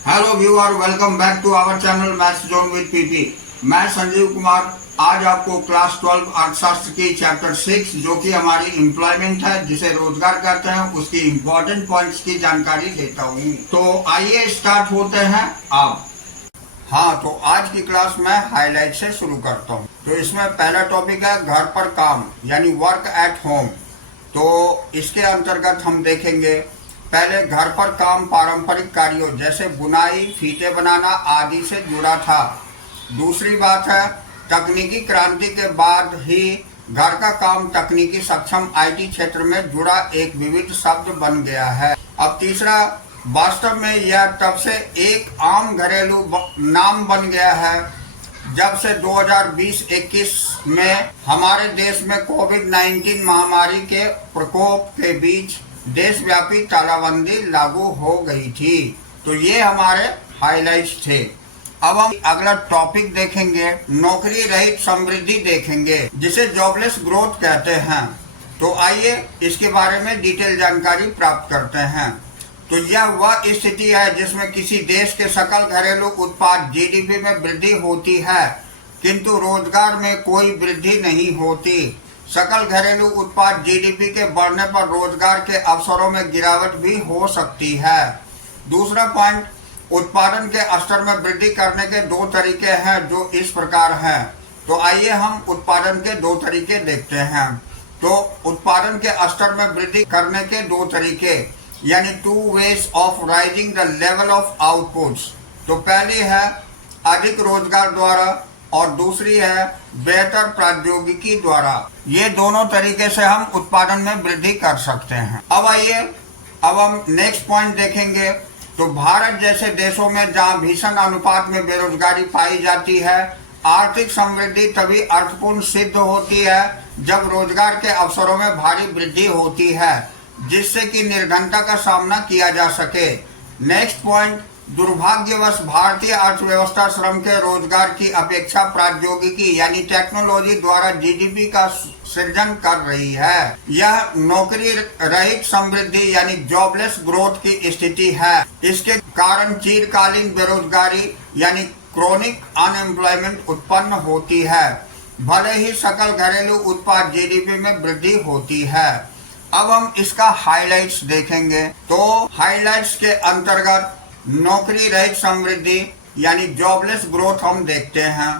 Hello viewer, welcome back to our channel maths zone with PP. मैं संजीव कुमार आज आपको class 12 अर्थशास्त्र की चैप्टर 6 जो कि हमारी एम्प्लॉयमेंट है, जिसे रोजगार कहते हैं, उसकी इम्पोर्टेंट पॉइंट्स की जानकारी देता हूँ। तो आइए स्टार्ट होते हैं अब। हाँ, तो आज की क्लास में हाईलाइट से शुरू करता हूँ। तो इसमें पहला टॉपिक है घर पर काम यानी वर्क एट होम। तो इसके अंतर्गत हम देखेंगे पहले घर पर काम पारंपरिक कार्यों जैसे बुनाई, फीते बनाना आदि से जुड़ा था। दूसरी बात है तकनीकी क्रांति के बाद ही घर का काम तकनीकी सक्षम आईटी क्षेत्र में जुड़ा एक विविध शब्द बन गया है। अब तीसरा, वास्तव में यह तब से एक आम घरेलू नाम बन गया है जब से 2020-21 में हमारे देश में कोविड-19 महामारी के प्रकोप के बीच देशव्यापी तालाबंदी लागू हो गई थी। तो ये हमारे हाइलाइट्स थे। अब हम अगला टॉपिक देखेंगे, नौकरी रहित समृद्धि देखेंगे, जिसे जॉबलेस ग्रोथ कहते हैं। तो आइए इसके बारे में डिटेल जानकारी प्राप्त करते हैं। तो यह वह स्थिति है जिसमें किसी देश के सकल घरेलू उत्पाद जीडीपी में वृद्धि होती है किंतु रोजगार में कोई वृद्धि नहीं होती। सकल घरेलू उत्पाद जीडीपी के बढ़ने पर रोजगार के अवसरों में गिरावट भी हो सकती है। दूसरा पॉइंट, उत्पादन के स्तर में वृद्धि करने के दो तरीके हैं जो इस प्रकार हैं। तो आइए हम उत्पादन के दो तरीके देखते हैं। तो उत्पादन के स्तर में वृद्धि करने के दो तरीके यानी two ways of raising the level of outputs. तो पहली है अधिक रोजगार द्वारा और दूसरी है बेहतर प्रौद्योगिकी द्वारा। ये दोनों तरीके से हम उत्पादन में वृद्धि कर सकते हैं। अब हम नेक्स्ट पॉइंट देखेंगे। तो भारत जैसे देशों में जहां भीषण अनुपात में बेरोजगारी पाई जाती है, आर्थिक समृद्धि तभी अर्थपूर्ण सिद्ध होती है जब रोजगार के अवसरों में भारी वृद्धि होती है, जिससे कि निर्धनता का सामना किया जा सके। नेक्स्ट पॉइंट, दुर्भाग्यवश भारतीय अर्थव्यवस्था श्रम के रोजगार की अपेक्षा प्रौद्योगिकी यानी टेक्नोलॉजी द्वारा जीडीपी का सृजन कर रही है। यह नौकरी रहित समृद्धि यानी जॉबलेस ग्रोथ की स्थिति है। इसके कारण चिरकालीन बेरोजगारी यानी क्रोनिक अनएम्प्लॉयमेंट उत्पन्न होती है, भले ही सकल घरेलू उत्पाद जीडीपी में वृद्धि होती है। अब हम इसका हाइलाइट्स देखेंगे। तो हाइलाइट्स के अंतर्गत नौकरी रहित समृद्धि यानी जॉबलेस ग्रोथ हम देखते हैं।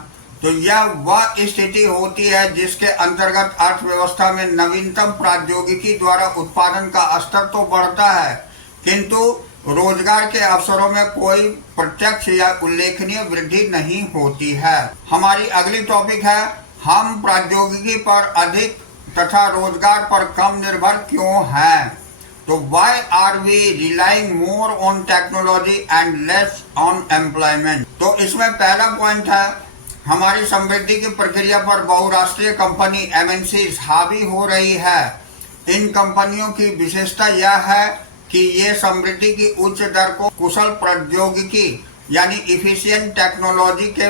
तो यह वह स्थिति होती है जिसके अंतर्गत अर्थव्यवस्था में नवीनतम प्रौद्योगिकी द्वारा उत्पादन का स्तर तो बढ़ता है किंतु रोजगार के अवसरों में कोई प्रत्यक्ष या उल्लेखनीय वृद्धि नहीं होती है। हमारी अगली टॉपिक है हम प्रौद्योगिकी पर अधिक तथा रोजगार पर कम निर्भर क्यों हैं। तो why are we relying more on technology and less on employment? तो इसमें पहला पॉइंट है हमारी समृद्धि की प्रक्रिया पर बहुराष्ट्रीय कंपनी एमएनसीज हावी हो रही है। इन कंपनियों की विशेषता यह है कि ये समृद्धि की उच्च दर को कुशल प्रौद्योगिकी यानी इफिशिएंट टेक्नोलॉजी के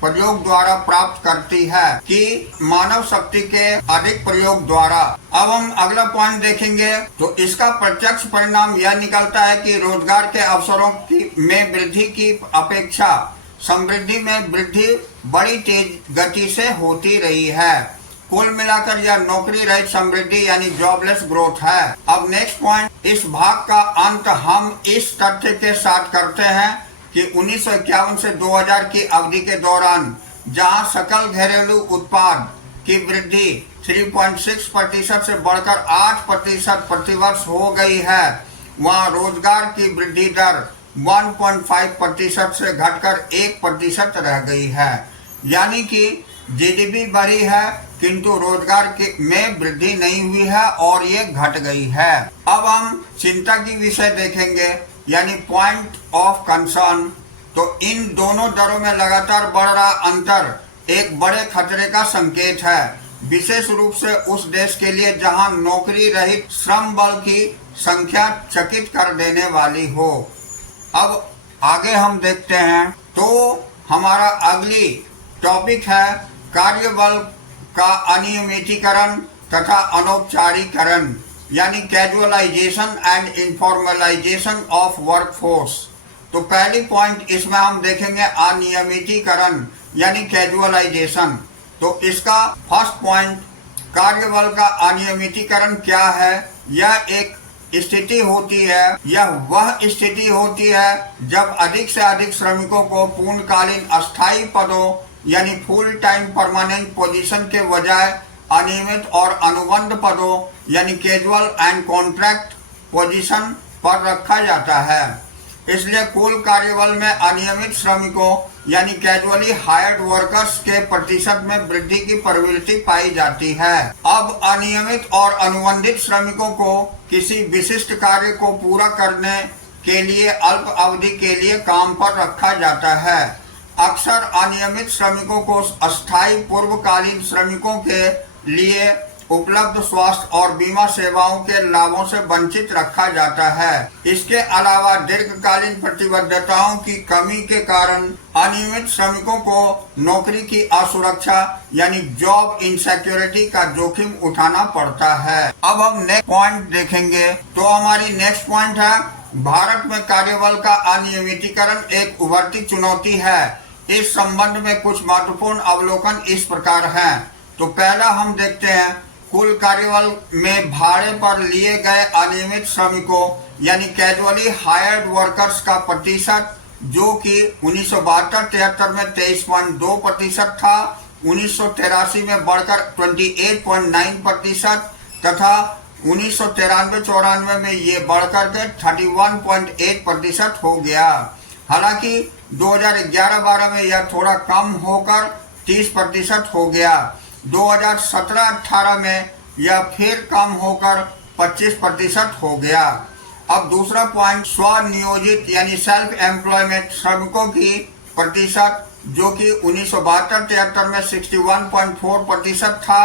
प्रयोग द्वारा प्राप्त करती है कि मानव शक्ति के अधिक प्रयोग द्वारा। अब हम अगला पॉइंट देखेंगे। तो इसका प्रत्यक्ष परिणाम यह निकलता है कि रोजगार के अवसरों में वृद्धि की अपेक्षा समृद्धि में वृद्धि बड़ी तेज गति से होती रही है। कुल मिलाकर यह नौकरी रहित समृद्धि यानी जॉबलेस ग्रोथ है। अब नेक्स्ट पॉइंट, इस भाग का अंत हम इस तथ्य के साथ करते हैं कि 1951 से 2000 की अवधि के दौरान जहां सकल घरेलू उत्पाद की वृद्धि 3.6% से बढ़कर 8% प्रतिवर्ष हो गई है, वहां रोजगार की वृद्धि दर 1.5% से घटकर 1% रह गई है। यानी कि जीडीपी बढ़ी है किंतु रोजगार में वृद्धि नहीं हुई है और ये घट गई है। अब हम चिंता की विषय देखेंगे यानी पॉइंट ऑफ कंसर्न। तो इन दोनों दरों में लगातार बढ़ रहा अंतर एक बड़े खतरे का संकेत है, विशेष रूप से उस देश के लिए जहां नौकरी रहित श्रम बल की संख्या चकित कर देने वाली हो। अब आगे हम देखते हैं। तो हमारा अगली टॉपिक है कार्यबल का अनियमितीकरण तथा अनौपचारिकरण यानी casualisation and informalisation of workforce. तो पहली पॉइंट इसमें हम देखेंगे अनियमितीकरण यानी कैजुअलाइजेशन। तो इसका फर्स्ट पॉइंट, कार्यबल का अनियमितीकरण क्या है? यह एक स्थिति होती है, यह वह स्थिति होती है जब अधिक से अधिक श्रमिकों को पूर्णकालीन अस्थायी पदों यानी फुल टाइम परमानेंट पोजीशन के बजाय अनियमित और अनुबंध पदों यानी कैजुअल एंड कॉन्ट्रैक्ट पोजीशन पर रखा जाता है। इसलिए कुल कार्यबल में अनियमित श्रमिकों यानी कैजुअली हायर्ड वर्कर्स के प्रतिशत में वृद्धि की प्रवृत्ति पाई जाती है। अब अनियमित और अनुबंधित श्रमिकों को किसी विशिष्ट कार्य को पूरा करने के लिए अल्प अवधि के लिए काम पर रखा जाता है। अक्सर अनियमित श्रमिकों को अस्थायी पूर्वकालीन श्रमिकों के लिए उपलब्ध स्वास्थ्य और बीमा सेवाओं के लाभों से वंचित रखा जाता है। इसके अलावा दीर्घकालीन प्रतिबद्धताओं की कमी के कारण अनियमित श्रमिकों को नौकरी की असुरक्षा यानी जॉब इनसिक्योरिटी का जोखिम उठाना पड़ता है। अब हम नेक्स्ट पॉइंट देखेंगे। तो हमारी नेक्स्ट पॉइंट है, भारत में कार्यबल का अनियमितीकरण एक उभरती चुनौती है। इस संबंध में कुछ महत्वपूर्ण अवलोकन इस प्रकार हैं। तो पहला हम देखते हैं, कुल कार्यबल में भाड़े पर लिए गए अनियमित श्रमिकों यानी कैजुअली हायर्ड वर्कर्स का प्रतिशत, जो कि 1972-73 में 23.2% था, 1983 में बढ़कर 28.9% तथा 1993-94 में ये बढ़कर के 31.8% हो गया। हालांकि 2011-12 में यह थोड़ा कम होकर 30% हो गया। 2017-18 में यह फिर कम होकर 25% हो गया। अब दूसरा पॉइंट, स्वनियोजित यानी सेल्फ एम्प्लॉयमेंट श्रमिकों की प्रतिशत, जो कि 1972-73 में 61.4% था,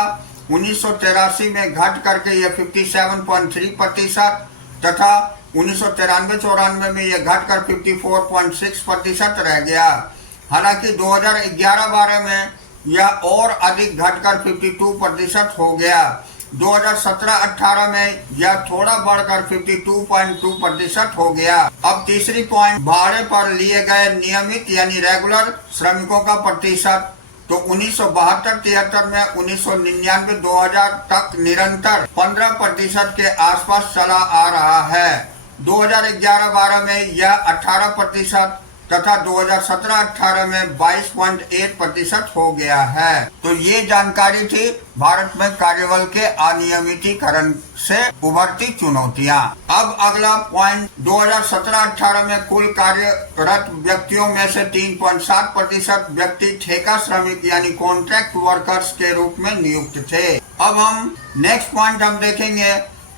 1983 में घट करके यह 57.3% तथा 1993-94 में यह घटकर 54.6% रह गया। हालांकि 2011-12 में यह और अधिक घटकर 52% हो गया। 2017-18 में यह थोड़ा बढ़कर 52.2% हो गया। अब तीसरी पॉइंट, भाड़े पर लिए गए नियमित यानी रेगुलर श्रमिकों का प्रतिशत, तो 1972-73 में 1999-2000 तक निरंतर 15% के आसपास चला आ रहा है। 2011-12 में यह 18% तथा 2017-18 में 22.8% हो गया है। तो ये जानकारी थी भारत में कार्यबल के अनियमितीकरण से उभरती चुनौतियां। अब अगला पॉइंट, 2017-18 में कुल कार्यरत व्यक्तियों में से 3.7% व्यक्ति ठेका श्रमिक यानी कॉन्ट्रैक्ट वर्कर्स के रूप में नियुक्त थे। अब हम नेक्स्ट पॉइंट हम देखेंगे,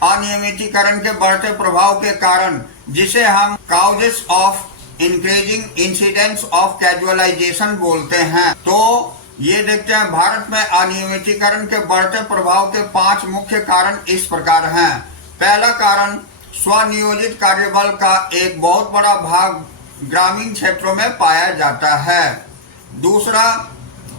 अनियमितीकरण के बढ़ते प्रभाव के कारण, जिसे हम causes of increasing incidence of casualisation बोलते हैं। तो ये देखते हैं, भारत में अनियमितीकरण के बढ़ते प्रभाव के 5 मुख्य कारण इस प्रकार हैं। पहला कारण, स्वनियोजित कार्यबल का एक बहुत बड़ा भाग ग्रामीण क्षेत्रों में पाया जाता है। दूसरा,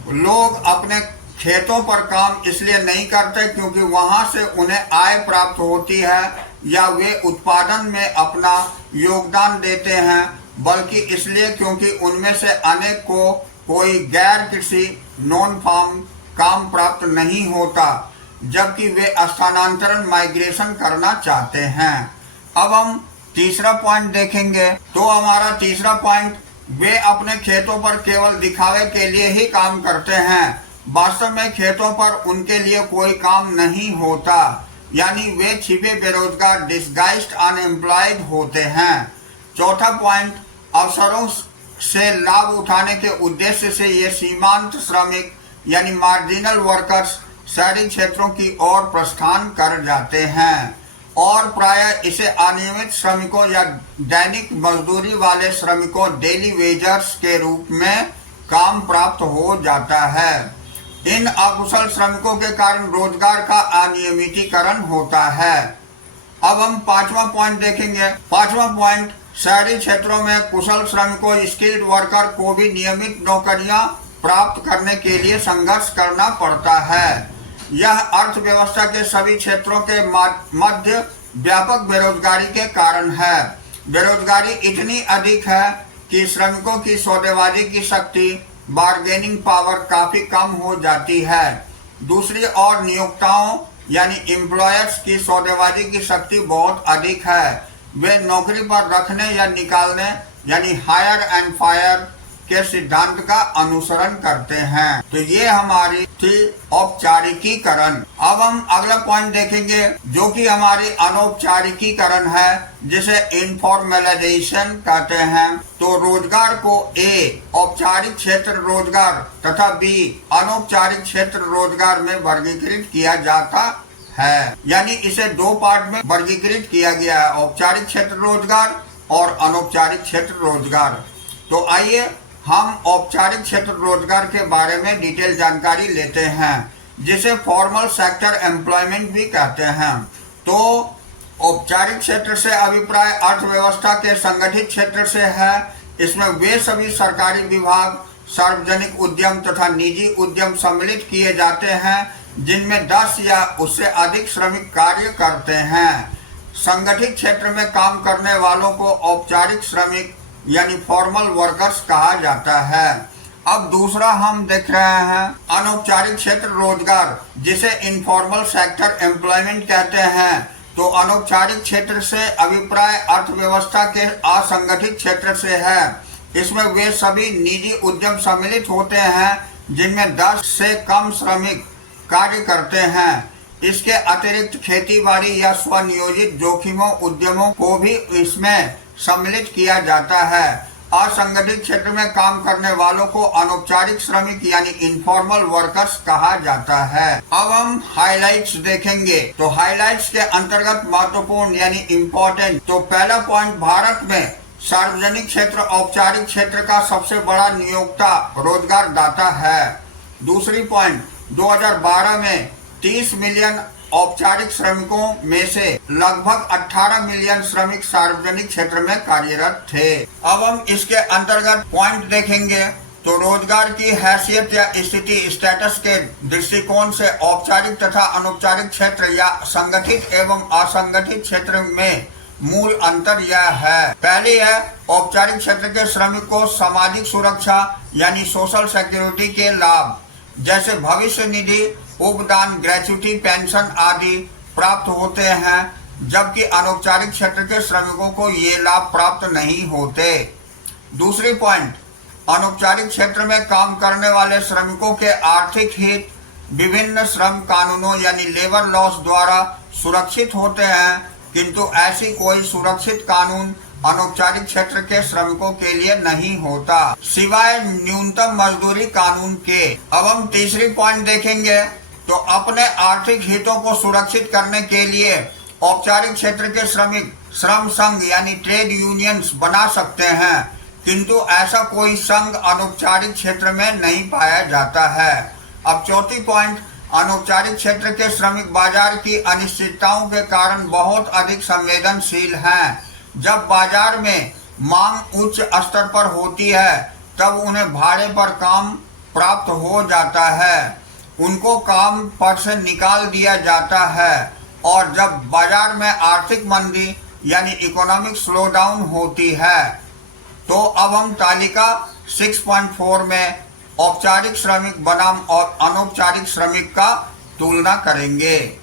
लोग अपने खेतों पर काम इसलिए नहीं करते क्योंकि वहां से उन्हें आय प्राप्त होती है या वे उत्पादन में अपना योगदान देते हैं, बल्कि इसलिए क्योंकि उनमें से अनेक को कोई गैर कृषि नॉन फार्म काम प्राप्त नहीं होता, जबकि वे स्थानांतरण माइग्रेशन करना चाहते हैं। अब हम तीसरा पॉइंट देखेंगे। तो हमारा तीसरा पॉइंट, वे अपने खेतों पर केवल दिखावे के लिए ही काम करते हैं, वास्तव में खेतों पर उनके लिए कोई काम नहीं होता, यानी वे छिपे बेरोजगार डिस्गाइज्ड अनएम्प्लॉयड होते हैं। चौथा पॉइंट, अवसरों से लाभ उठाने के उद्देश्य से ये सीमांत श्रमिक यानी मार्जिनल वर्कर्स शहरी क्षेत्रों की ओर प्रस्थान कर जाते हैं और प्रायः इसे अनियमित श्रमिकों या दैनिक मजदूरी वाले श्रमिकों डेली वेजर्स के रूप में काम प्राप्त हो जाता है। इन अकुशल श्रमिकों के कारण रोजगार का अनियमितीकरण होता है। अब हम पांचवा पॉइंट देखेंगे। पांचवा पॉइंट, शहरी क्षेत्रों में कुशल श्रमिकों स्किल्ड वर्कर को भी नियमित नौकरियां प्राप्त करने के लिए संघर्ष करना पड़ता है। यह अर्थव्यवस्था के सभी क्षेत्रों के मध्य व्यापक बेरोजगारी के कारण है। बेरोजगारी इतनी अधिक है कि श्रमिकों की सौदेबाजी की शक्ति, बार्गेनिंग पावर काफी कम हो जाती है। दूसरी ओर नियोक्ताओं यानी एम्प्लॉयर्स की सौदेबाजी की शक्ति बहुत अधिक है। वे नौकरी पर रखने या निकालने यानी हायर एंड फायर के सिद्धांत का अनुसरण करते हैं। तो ये हमारी थी औपचारिकीकरण। अब हम अगला पॉइंट देखेंगे जो कि हमारी अनौपचारिकीकरण है, जिसे इनफॉर्मलाइजेशन कहते हैं। तो रोजगार को ए औपचारिक क्षेत्र रोजगार तथा बी अनौपचारिक क्षेत्र रोजगार में वर्गीकृत किया जाता है। यानी इसे दो पार्ट में वर्गीकृत किया गया है, औपचारिक क्षेत्र रोजगार और अनौपचारिक क्षेत्र रोजगार। तो आइए हम औपचारिक क्षेत्र रोजगार के बारे में डिटेल जानकारी लेते हैं, जिसे फॉर्मल सेक्टर एम्प्लॉयमेंट भी कहते हैं। तो औपचारिक क्षेत्र से अभिप्राय अर्थव्यवस्था के संगठित क्षेत्र से है। इसमें वे सभी सरकारी विभाग, सार्वजनिक उद्यम तथा निजी उद्यम सम्मिलित किए जाते हैं जिनमें 10 या उससे अधिक श्रमिक कार्य करते हैं। संगठित क्षेत्र में काम करने वालों को औपचारिक श्रमिक यानी फॉर्मल वर्कर्स कहा जाता है। अब दूसरा हम देख रहे हैं अनौपचारिक क्षेत्र रोजगार, जिसे इनफॉर्मल सेक्टर एम्प्लॉयमेंट कहते हैं। तो अनौपचारिक क्षेत्र से अभिप्राय अर्थव्यवस्था के असंगठित क्षेत्र से है। इसमें वे सभी निजी उद्यम सम्मिलित होते हैं जिनमें 10 से कम श्रमिक कार्य करते हैं। इसके अतिरिक्त खेती-बाड़ी या स्वनियोजित जोखिमों उद्यमों को भी इसमें सम्मिलित किया जाता है। असंगठित क्षेत्र में काम करने वालों को अनौपचारिक श्रमिक यानी इनफॉर्मल वर्कर्स कहा जाता है। अब हम हाइलाइट्स देखेंगे। तो हाइलाइट्स के अंतर्गत महत्वपूर्ण यानी इम्पोर्टेंट। तो पहला पॉइंट, भारत में सार्वजनिक क्षेत्र औपचारिक क्षेत्र का सबसे बड़ा नियोक्ता रोजगार दाता है। दूसरी पॉइंट, 2012 में 30 मिलियन औपचारिक श्रमिकों में से लगभग 18 मिलियन श्रमिक सार्वजनिक क्षेत्र में कार्यरत थे। अब हम इसके अंतर्गत पॉइंट देखेंगे। तो रोजगार की हैसियत या स्थिति स्टेटस के दृष्टिकोण से औपचारिक तथा अनौपचारिक क्षेत्र या संगठित एवं असंगठित क्षेत्र में मूल अंतर यह है। पहली है, औपचारिक क्षेत्र के श्रमिक को सामाजिक सुरक्षा यानी सोशल सिक्योरिटी के लाभ जैसे भविष्य निधि, उपदान, ग्रेच्युटी, पेंशन आदि प्राप्त होते हैं, जबकि अनौपचारिक क्षेत्र के श्रमिकों को ये लाभ प्राप्त नहीं होते। दूसरी पॉइंट, अनौपचारिक क्षेत्र में काम करने वाले श्रमिकों के आर्थिक हित विभिन्न श्रम कानूनों यानी लेबर लॉस द्वारा सुरक्षित होते हैं, किंतु ऐसी कोई सुरक्षित कानून अनौपचारिक क्षेत्र के श्रमिकों के लिए नहीं होता, सिवाय न्यूनतम मजदूरी कानून के। अब हम तीसरी पॉइंट देखेंगे। तो अपने आर्थिक हितों को सुरक्षित करने के लिए औपचारिक क्षेत्र के श्रमिक श्रम संघ यानी ट्रेड यूनियंस बना सकते हैं, किंतु ऐसा कोई संघ अनौपचारिक क्षेत्र में नहीं पाया जाता है। अब चौथी पॉइंट, अनौपचारिक क्षेत्र के श्रमिक बाजार की अनिश्चितताओं के कारण बहुत अधिक संवेदनशील हैं। जब बाजार में मांग उच्च स्तर पर होती है तब उन्हें भाड़े पर काम प्राप्त हो जाता है, उनको काम पर से निकाल दिया जाता है। और जब बाजार में आर्थिक मंदी यानी इकोनॉमिक स्लोडाउन होती है। तो अब हम तालिका 6.4 में औपचारिक श्रमिक बनाम और अनौपचारिक श्रमिक का तुलना करेंगे,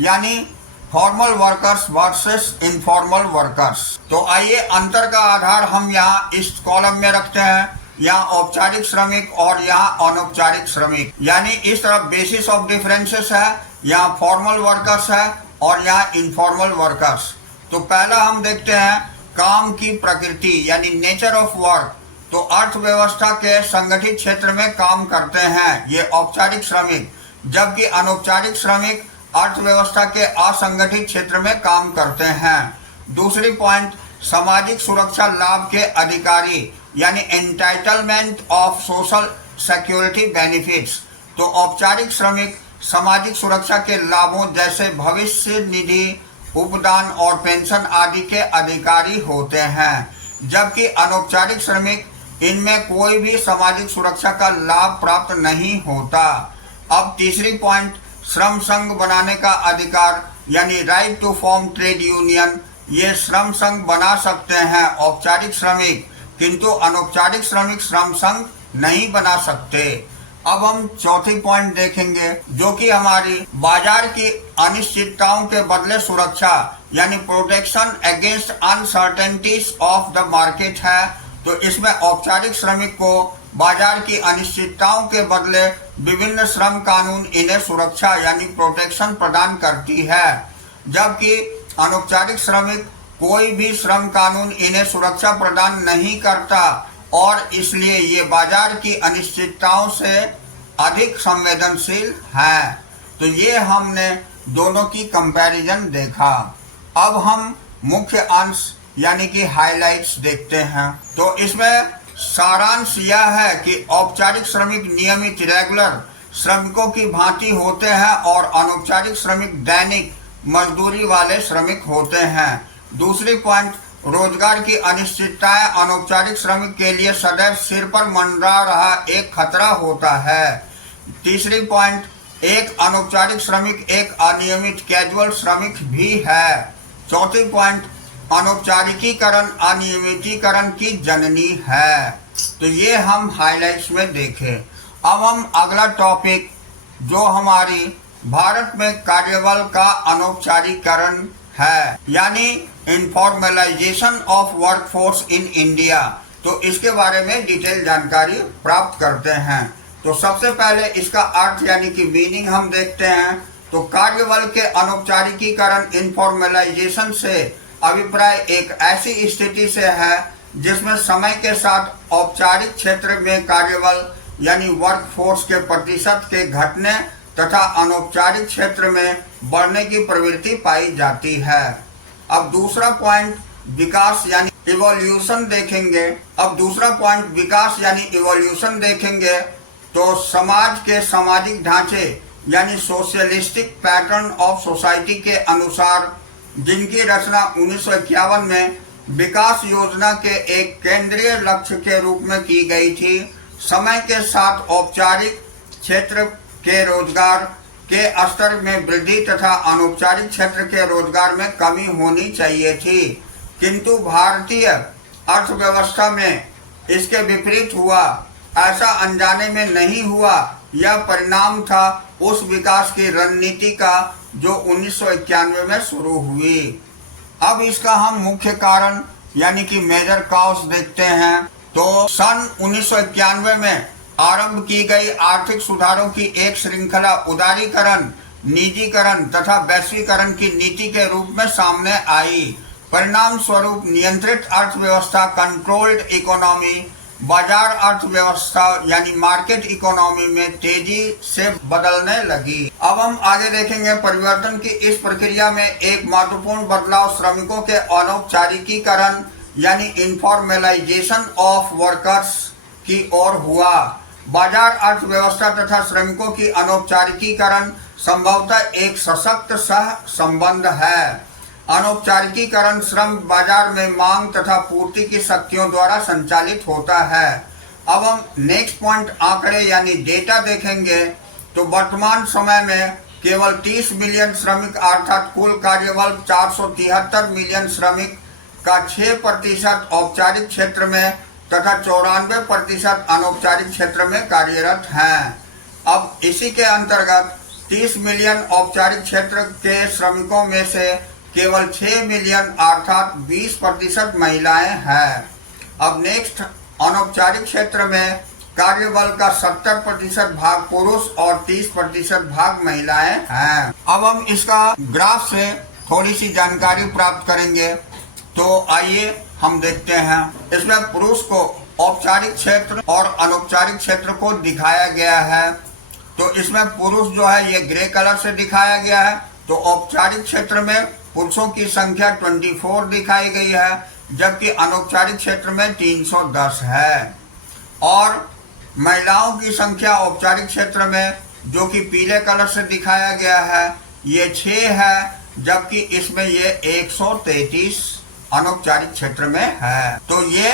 यानी formal workers versus informal workers. तो आइए अंतर का आधार हम यहाँ इस कॉलम में रखते हैं, यहाँ औपचारिक श्रमिक और यहाँ अनौपचारिक श्रमिक, यानी इस तरफ बेसिस ऑफ डिफरेंसेस है, यहाँ फॉर्मल वर्कर्स है और यहाँ इनफॉर्मल वर्कर्स। तो पहला हम देखते हैं काम की प्रकृति यानी नेचर ऑफ वर्क। तो अर्थव्यवस्था के संगठित क्षेत्र में काम करते हैं ये औपचारिक श्रमिक, जबकि अनौपचारिक श्रमिक अर्थव्यवस्था के असंगठित क्षेत्र में काम करते हैं। दूसरी पॉइंट, सामाजिक सुरक्षा लाभ के अधिकारी यानी entitlement of social security benefits. तो औपचारिक श्रमिक सामाजिक सुरक्षा के लाभों जैसे भविष्य निधि, उपदान और पेंशन आदि के अधिकारी होते हैं, जबकि अनौपचारिक श्रमिक इनमें कोई भी सामाजिक सुरक्षा का लाभ प्राप्त नहीं होता। अब तीसरी पॉइंट, श्रम संघ बनाने का अधिकार यानी right to form trade union ये श्रम संघ बना सकते हैं औपचारिक श्रमिक, किंतु अनौपचारिक श्रमिक श्रम संघ नहीं बना सकते। अब हम चौथी पॉइंट देखेंगे जो कि हमारी बाजार की अनिश्चितताओं के बदले सुरक्षा यानी protection against uncertainties of the market है। तो इसमें औपचारिक श्रमिक को बाजार की अनिश्चितताओं के बदले विभिन्न श्रम कानून इन्हें सुरक्षा यानी प्रोटेक्शन प्रदान करती है, जबकि अनौपचारिक श्रमिक कोई भी श्रम कानून इन्हें सुरक्षा प्रदान नहीं करता और इसलिए ये बाजार की अनिश्चितताओं से अधिक संवेदनशील है। तो ये हमने दोनों की कंपैरिजन देखा। अब हम मुख्य अंश यानी कि हाइलाइट्स देखते हैं। तो इसमें सारांश यह है कि औपचारिक श्रमिक नियमित रेगुलर श्रमिकों की भांति होते हैं और अनौपचारिक श्रमिक दैनिक मजदूरी वाले श्रमिक होते हैं। दूसरी पॉइंट, रोजगार की अनिश्चितताएं अनौपचारिक श्रमिक के लिए सदैव सिर पर मंडरा रहा एक खतरा होता है। तीसरी पॉइंट, एक अनौपचारिक श्रमिक एक अनियमित कैजुअल श्रमिक भी है। चौथी पॉइंट, अनौपचारिकीकरण अनियमितीकरण की जननी है। तो ये हम हाइलाइट्स में देखें। अब हम अगला टॉपिक जो हमारी भारत में कार्यबल का अनौपचारीकरण है यानी informalisation of workforce in India, तो इसके बारे में डिटेल जानकारी प्राप्त करते हैं। तो सबसे पहले इसका अर्थ यानी कि मीनिंग हम देखते हैं। तो कार्यबल के अनौपचारिकीकरण इनफॉर्मलाइजेशन से अभिप्राय एक ऐसी स्थिति से है जिसमें समय के साथ औपचारिक क्षेत्र में कार्यबल यानी वर्कफोर्स के प्रतिशत के घटने तथा अनौपचारिक क्षेत्र में बढ़ने की प्रवृत्ति पाई जाती है। अब दूसरा पॉइंट विकास यानी इवोल्यूशन देखेंगे। देखेंगे तो समाज के सामाजिक ढांचे यानी सोशलिस्टिक पैटर्न ऑफ सोसाइटी के अनुसार जिनकी रचना 1951 में विकास योजना के एक केंद्रीय लक्ष्य के रूप में की गई थी, समय के साथ औपचारिक क्षेत्र के रोजगार के स्तर में वृद्धि तथा अनौपचारिक क्षेत्र के रोजगार में कमी होनी चाहिए थी, किंतु भारतीय अर्थव्यवस्था में इसके विपरीत हुआ। ऐसा अनजाने में नहीं हुआ, यह परिणाम था उस विकास की रणनीति का जो 1991 में शुरू हुई। अब इसका हम मुख्य कारण यानी कि मेजर कॉज देखते हैं। तो सन 1991 में आरंभ की गई आर्थिक सुधारों की एक श्रृंखला उदारीकरण, निजीकरण तथा वैश्वीकरण की नीति के रूप में सामने आई। परिणाम स्वरूप नियंत्रित अर्थव्यवस्था कंट्रोल्ड इकोनॉमी बाजार अर्थव्यवस्था यानी मार्केट इकोनॉमी में तेजी से बदलने लगी। अब हम आगे देखेंगे परिवर्तन की इस प्रक्रिया में एक महत्वपूर्ण बदलाव श्रमिकों के अनौपचारिकीकरण यानी इनफॉर्मलाइजेशन ऑफ वर्कर्स की ओर हुआ। बाजार अर्थव्यवस्था तथा श्रमिकों की अनौपचारिकीकरण संभवतः एक सशक्त सह संबंध है। अनौपचारिकीकरण श्रम बाजार में मांग तथा पूर्ति की शक्तियों द्वारा संचालित होता है। अब हम नेक्स्ट पॉइंट आंकड़े यानी डेटा देखेंगे। तो वर्तमान समय में केवल 30 मिलियन श्रमिक अर्थात कुल कार्यबल 473 मिलियन श्रमिक का 6% औपचारिक क्षेत्र में तथा 94% अनौपचारिक क्षेत्र में कार्यरत हैं। अब इसी के अंतर्गत 30 मिलियन औपचारिक क्षेत्र के श्रमिकों में से केवल 6 मिलियन अर्थात 20% महिलाएं हैं। अब नेक्स्ट अनौपचारिक क्षेत्र में कार्यबल का 70% भाग पुरुष और 30% भाग महिलाएं हैं। अब हम इसका ग्राफ से थोड़ी सी जानकारी प्राप्त करेंगे। तो आइए हम देखते हैं। इसमें पुरुष को औपचारिक क्षेत्र और अनौपचारिक क्षेत्र को दिखाया गया है। तो इसमें पुरुष जो है ये ग्रे कलर से दिखाया गया है। तो औपचारिक क्षेत्र में पुरुषों की संख्या 24 दिखाई गई है, जबकि अनौपचारिक क्षेत्र में 310 है। और महिलाओं की संख्या औपचारिक क्षेत्र में जो कि पीले कलर से दिखाया गया है ये 6 है, जबकि इसमें ये 133 अनौपचारिक क्षेत्र में है। तो ये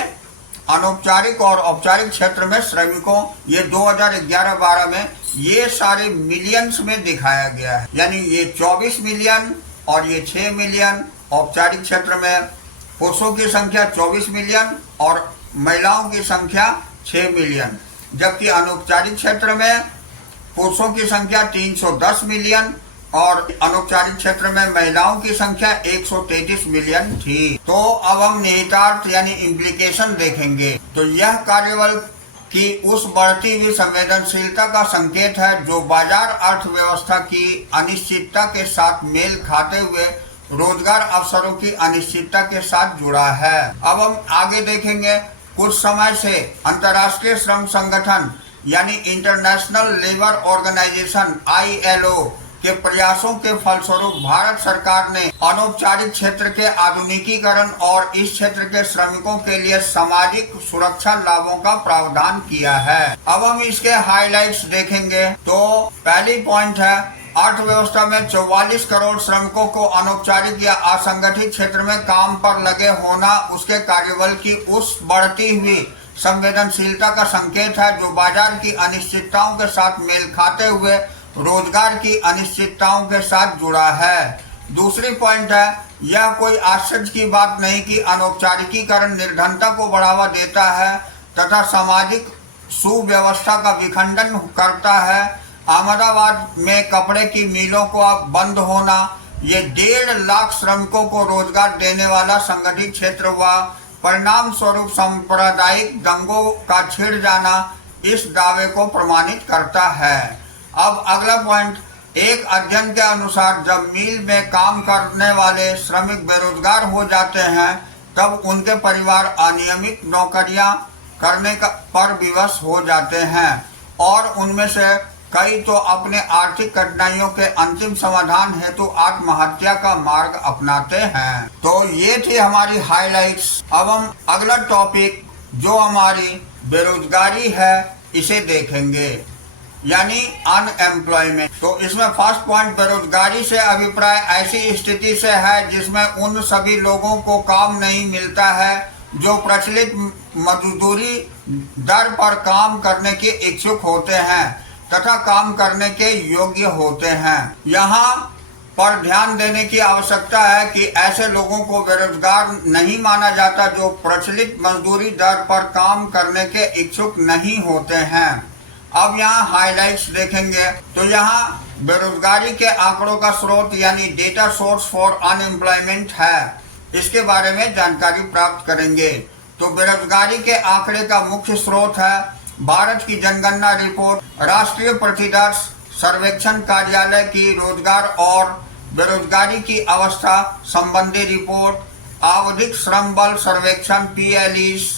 अनौपचारिक और औपचारिक क्षेत्र में श्रमिकों ये 2011-12 में ये सारे मिलियंस में दिखाया गया है, यानी ये 24 मिलियन और ये 6 मिलियन औपचारिक क्षेत्र में पुरुषों की संख्या 24 मिलियन और महिलाओं की संख्या 6 मिलियन, जबकि अनौपचारिक क्षेत्र में पुरुषों की संख्या 310 मिलियन और अनौपचारिक क्षेत्र में महिलाओं की संख्या 133 मिलियन थी। तो अब हम निहितार्थ यानी इम्प्लीकेशन देखेंगे। तो यह कार्यबल की उस बढ़ती हुई संवेदनशीलता का संकेत है जो बाजार अर्थव्यवस्था की अनिश्चितता के साथ मेल खाते हुए रोजगार अवसरों की अनिश्चितता के साथ जुड़ा है। अब हम आगे देखेंगे। कुछ समय से अंतर्राष्ट्रीय श्रम संगठन यानी इंटरनेशनल लेबर ऑर्गेनाइजेशन ILO के प्रयासों के फलस्वरूप भारत सरकार ने अनौपचारिक क्षेत्र के आधुनिकीकरण और इस क्षेत्र के श्रमिकों के लिए सामाजिक सुरक्षा लाभों का प्रावधान किया है। अब हम इसके हाइलाइट्स देखेंगे। तो पहली पॉइंट है, अर्थव्यवस्था में 44 करोड़ श्रमिकों को अनौपचारिक या असंगठित क्षेत्र में काम पर लगे होना उसके कार्यबल की उस बढ़ती हुई संवेदनशीलता का संकेत है जो बाजार की अनिश्चितताओं के साथ मेल खाते हुए रोजगार की अनिश्चितताओं के साथ जुड़ा है। दूसरी पॉइंट है, यह कोई आश्चर्य की बात नहीं कि अनौपचारिकीकरण निर्धनता को बढ़ावा देता है तथा सामाजिक सुव्यवस्था का विखंडन करता है। अहमदाबाद में कपड़े की मिलों को अब बंद होना, ये 1.5 लाख श्रमिकों को रोजगार देने वाला संगठित क्षेत्र हुआ। परिणाम स्वरूप सांप्रदायिक दंगों का छिड़ जाना इस दावे को प्रमाणित करता है। अब अगला पॉइंट, एक अध्ययन के अनुसार जब मिल में काम करने वाले श्रमिक बेरोजगार हो जाते हैं तब उनके परिवार अनियमित नौकरियां करने पर विवश हो जाते हैं और उनमें से कई तो अपने आर्थिक कठिनाइयों के अंतिम समाधान हेतु आत्महत्या का मार्ग अपनाते हैं। तो ये थी हमारी हाइलाइट्स। अब हम अगला टॉपिक जो हमारी बेरोजगारी है इसे देखेंगे, यानी अनएम्प्लॉयमेंट। तो इसमें फर्स्ट पॉइंट, बेरोजगारी से अभिप्राय ऐसी स्थिति से है जिसमें उन सभी लोगों को काम नहीं मिलता है जो प्रचलित मजदूरी दर पर काम करने के इच्छुक होते हैं तथा काम करने के योग्य होते हैं। यहाँ पर ध्यान देने की आवश्यकता है कि ऐसे लोगों को बेरोजगार नहीं माना जाता जो प्रचलित मजदूरी दर पर काम करने के इच्छुक नहीं होते हैं। अब यहाँ हाइलाइट्स देखेंगे। तो यहाँ बेरोजगारी के आंकड़ों का स्रोत यानी डेटा सोर्स फॉर अनएम्प्लॉयमेंट है, इसके बारे में जानकारी प्राप्त करेंगे। तो बेरोजगारी के आंकड़े का मुख्य स्रोत है भारत की जनगणना रिपोर्ट, राष्ट्रीय प्रतिदर्श सर्वेक्षण कार्यालय की रोजगार और बेरोजगारी की अवस्था संबंधी रिपोर्ट, आवधिक श्रम बल सर्वेक्षण PLEs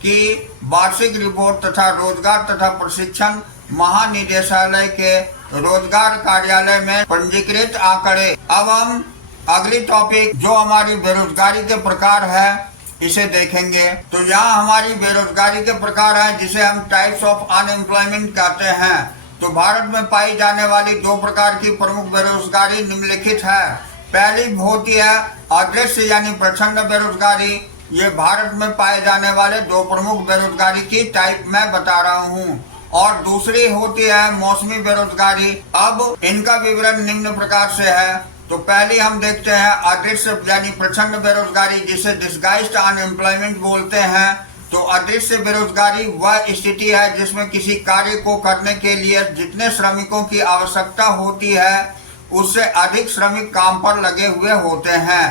की वार्षिक रिपोर्ट तथा रोजगार तथा प्रशिक्षण महानिदेशालय के रोजगार कार्यालय में पंजीकृत आंकड़े। अब हम अगली टॉपिक जो हमारी बेरोजगारी के प्रकार है इसे देखेंगे। तो यहाँ हमारी बेरोजगारी के प्रकार हैं जिसे हम टाइप्स ऑफ अनएम्प्लॉयमेंट कहते हैं। तो भारत में पाई जाने वाली 2 प्रकार की प्रमुख बेरोजगारी निम्नलिखित है। पहली होती है अदृश्य यानी प्रचंड बेरोजगारी। ये भारत में पाए जाने वाले 2 प्रमुख बेरोजगारी की टाइप मैं बता रहा हूँ। और दूसरी होती है मौसमी बेरोजगारी। अब इनका विवरण निम्न प्रकार से है। तो पहले हम देखते हैं अदृश्य यानी प्रचंड बेरोजगारी जिसे डिस्गाइज्ड अनएम्प्लॉयमेंट बोलते हैं। तो अदृश्य बेरोजगारी वह स्थिति है जिसमें किसी कार्य को करने के लिए जितने श्रमिकों की आवश्यकता होती है उससे अधिक श्रमिक काम पर लगे हुए होते हैं।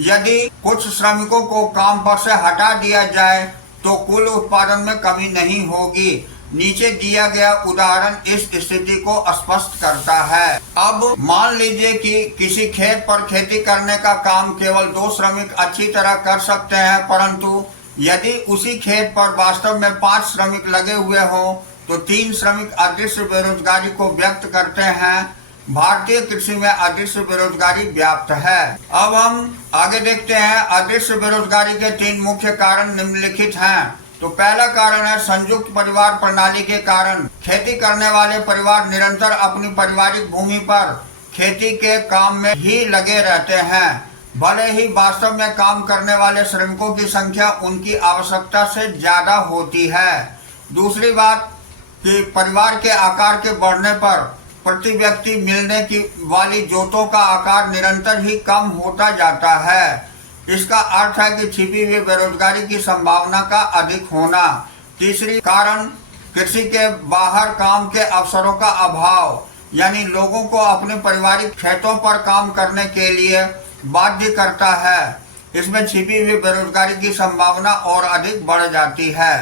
यदि कुछ श्रमिकों को काम पर से हटा दिया जाए तो कुल उत्पादन में कमी नहीं होगी। नीचे दिया गया उदाहरण इस स्थिति को स्पष्ट करता है। अब मान लीजिए कि किसी खेत पर खेती करने का काम केवल 2 श्रमिक अच्छी तरह कर सकते हैं, परंतु यदि उसी खेत पर वास्तव में 5 श्रमिक लगे हुए हों तो 3 श्रमिक अदृश्य बेरोजगारी को व्यक्त करते हैं। भारतीय कृषि में अदृश्य बेरोजगारी व्याप्त है। अब हम आगे देखते हैं अदृश्य बेरोजगारी के 3 मुख्य कारण निम्नलिखित हैं। तो पहला कारण है संयुक्त परिवार प्रणाली के कारण। खेती करने वाले परिवार निरंतर अपनी पारिवारिक भूमि पर खेती के काम में ही लगे रहते हैं, भले ही वास्तव में काम करने वाले श्रमिकों की संख्या उनकी आवश्यकता से ज्यादा होती है। दूसरी बात कि परिवार के आकार के बढ़ने पर प्रति व्यक्ति मिलने की वाली जोतों का आकार निरंतर ही कम होता जाता है। इसका अर्थ है कि छिपी हुई बेरोजगारी की संभावना का अधिक होना। तीसरी कारण कृषि के बाहर काम के अवसरों का अभाव, यानी लोगों को अपने पारिवारिक खेतों पर काम करने के लिए बाध्य करता है। इसमें छिपी हुई बेरोजगारी की संभावना और अधिक बढ़ जाती है।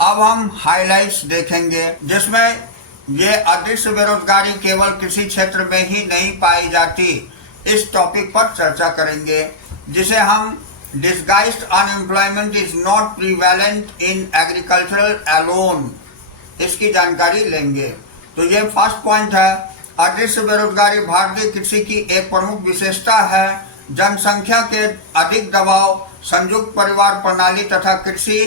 अब हम हाइलाइट्स देखेंगे, जिसमें ये अदृश्य बेरोजगारी केवल कृषि क्षेत्र में ही नहीं पाई जाती। इस टॉपिक पर चर्चा करेंगे, जिसे हम disguised unemployment is not prevalent in agricultural alone, इसकी जानकारी लेंगे। तो ये फर्स्ट पॉइंट है, अदृश्य बेरोजगारी भारतीय कृषि की एक प्रमुख विशेषता है। जनसंख्या के अधिक दबाव, संयुक्त परिवार प्रणाली तथा कृषि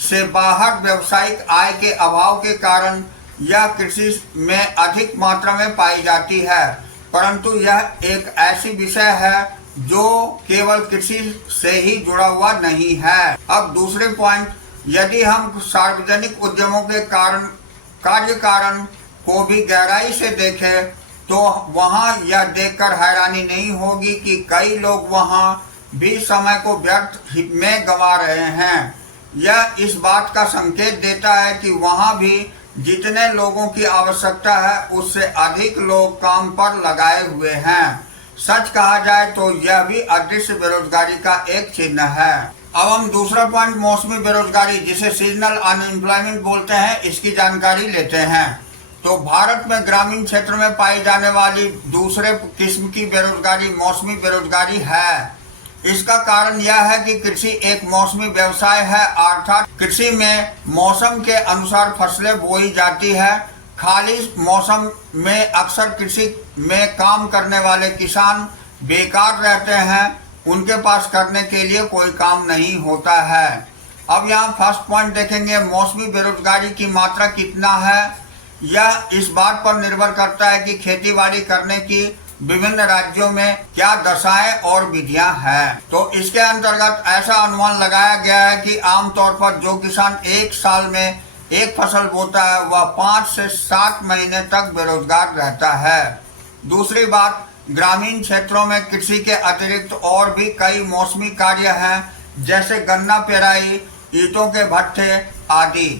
से बाहर व्यावसायिक आय के अभाव के कारण यह कृषि में अधिक मात्रा में पाई जाती है। परंतु यह एक ऐसी विषय है जो केवल कृषि से ही जुड़ा हुआ नहीं है। अब दूसरे पॉइंट, यदि हम सार्वजनिक उद्यमों के कार्य कारण को भी गहराई से देखें तो वहां यह देखकर हैरानी नहीं होगी कि कई लोग वहां भी समय को व्यर्थ में गंवा रहे हैं। यह इस बात का संकेत देता है कि वहां भी जितने लोगों की आवश्यकता है उससे अधिक लोग काम पर लगाए हुए हैं। सच कहा जाए तो यह भी अदृश्य बेरोजगारी का एक चिन्ह है। अब हम दूसरा पॉइंट, मौसमी बेरोजगारी, जिसे सीजनल अनएम्प्लॉयमेंट बोलते हैं, इसकी जानकारी लेते हैं। तो भारत में ग्रामीण क्षेत्र में पाई जाने वाली दूसरे किस्म की बेरोजगारी मौसमी बेरोजगारी है। इसका कारण यह है कि कृषि एक मौसमी व्यवसाय है, अर्थात कृषि में मौसम के अनुसार फसलें बोई जाती है। खाली मौसम में अक्सर कृषि में काम करने वाले किसान बेकार रहते हैं, उनके पास करने के लिए कोई काम नहीं होता है। अब यहाँ फर्स्ट पॉइंट देखेंगे, मौसमी बेरोजगारी की मात्रा कितना है। यह इस बात पर निर्भर करता है कि खेतीबाड़ी करने की विभिन्न राज्यों में क्या दशाएं और विधियां हैं। तो इसके अंतर्गत ऐसा अनुमान लगाया गया है कि आमतौर पर जो किसान एक साल में एक फसल बोता है वह 5 से 7 महीने तक बेरोजगार रहता है। दूसरी बात, ग्रामीण क्षेत्रों में कृषि के अतिरिक्त और भी कई मौसमी कार्य हैं, जैसे गन्ना पेराई, ईंटों के भट्ठे आदि।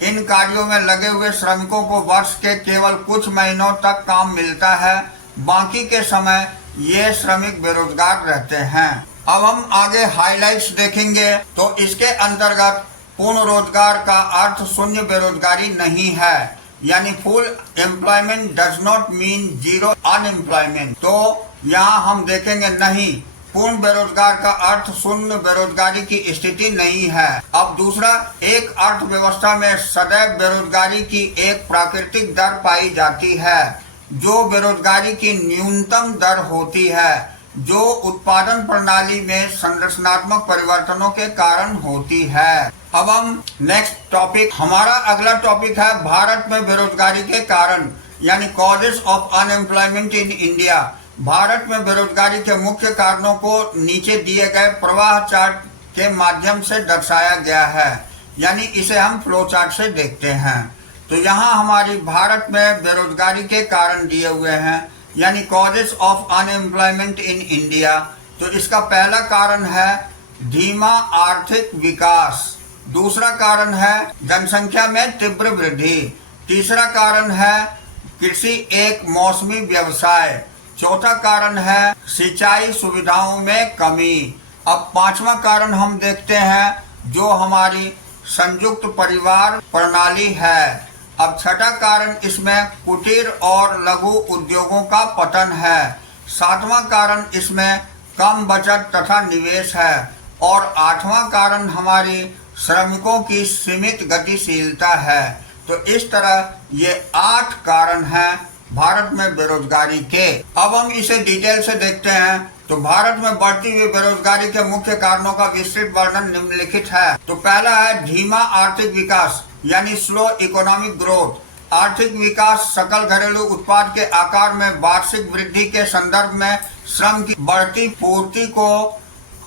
इन कार्यों में लगे हुए श्रमिकों को वर्ष के केवल कुछ महीनों तक काम मिलता है, बाकी के समय ये श्रमिक बेरोजगार रहते हैं। अब हम आगे हाइलाइट्स देखेंगे। तो इसके अंतर्गत पूर्ण रोजगार का अर्थ शून्य बेरोजगारी नहीं है, यानी full employment does not mean zero unemployment. तो यहाँ हम देखेंगे नहीं, पूर्ण बेरोजगार का अर्थ शून्य बेरोजगारी की स्थिति नहीं है। अब दूसरा, एक अर्थव्यवस्था में सदैव बेरोजगारी की एक प्राकृतिक दर पाई जाती है, जो बेरोजगारी की न्यूनतम दर होती है, जो उत्पादन प्रणाली में संरचनात्मक परिवर्तनों के कारण होती है। अब हम नेक्स्ट टॉपिक, हमारा अगला टॉपिक है भारत में बेरोजगारी के कारण, यानी causes of unemployment in India. Bharat में बेरोजगारी के मुख्य कारणों को नीचे दिए गए प्रवाह चार्ट के माध्यम से दर्शाया गया है, यानी इसे हम फ्लो चार्ट से देखते हैं। तो यहाँ हमारी भारत में बेरोजगारी के कारण दिए हुए हैं, यानी causes of unemployment in India. तो इसका पहला कारण है धीमा आर्थिक विकास, दूसरा कारण है जनसंख्या में तीव्र वृद्धि, तीसरा कारण है कृषि एक मौसमी व्यवसाय, चौथा कारण है सिंचाई सुविधाओं में कमी। अब पांचवा कारण हम देखते हैं जो हमारी संयुक्त परिवार प्रणाली है। अब छठा कारण इसमें कुटीर और लघु उद्योगों का पतन है। सातवां कारण इसमें कम बचत तथा निवेश है, और आठवां कारण हमारी श्रमिकों की सीमित गतिशीलता है। तो इस तरह ये 8 कारण हैं भारत में बेरोजगारी के। अब हम इसे डिटेल से देखते हैं। तो भारत में बढ़ती हुई बेरोजगारी के मुख्य कारणों का विस्तृत वर्णन निम्नलिखित है। तो पहला है धीमा आर्थिक विकास, यानी स्लो इकोनॉमिक ग्रोथ। आर्थिक विकास सकल घरेलू उत्पाद के आकार में वार्षिक वृद्धि के संदर्भ में श्रम की बढ़ती पूर्ति को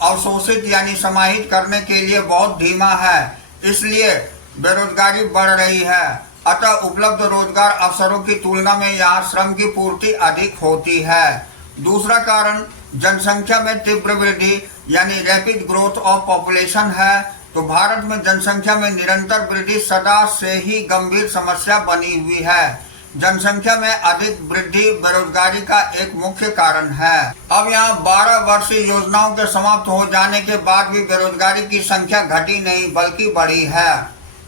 अवशोषित यानी समाहित करने के लिए बहुत धीमा है, इसलिए बेरोजगारी बढ़ रही है। अतः उपलब्ध रोजगार अवसरों की तुलना में यहाँ श्रम की पूर्ति अधिक होती है। दूसरा कारण जनसंख्या में तीव्र वृद्धि यानी रैपिड ग्रोथ ऑफ पॉपुलेशन है। तो भारत में जनसंख्या में निरंतर वृद्धि सदा से ही गंभीर समस्या बनी हुई है। जनसंख्या में अधिक वृद्धि बेरोजगारी का एक मुख्य कारण है। अब यहाँ 12 वर्षीय योजनाओं के समाप्त हो जाने के बाद भी बेरोजगारी की संख्या घटी नहीं बल्कि बढ़ी है।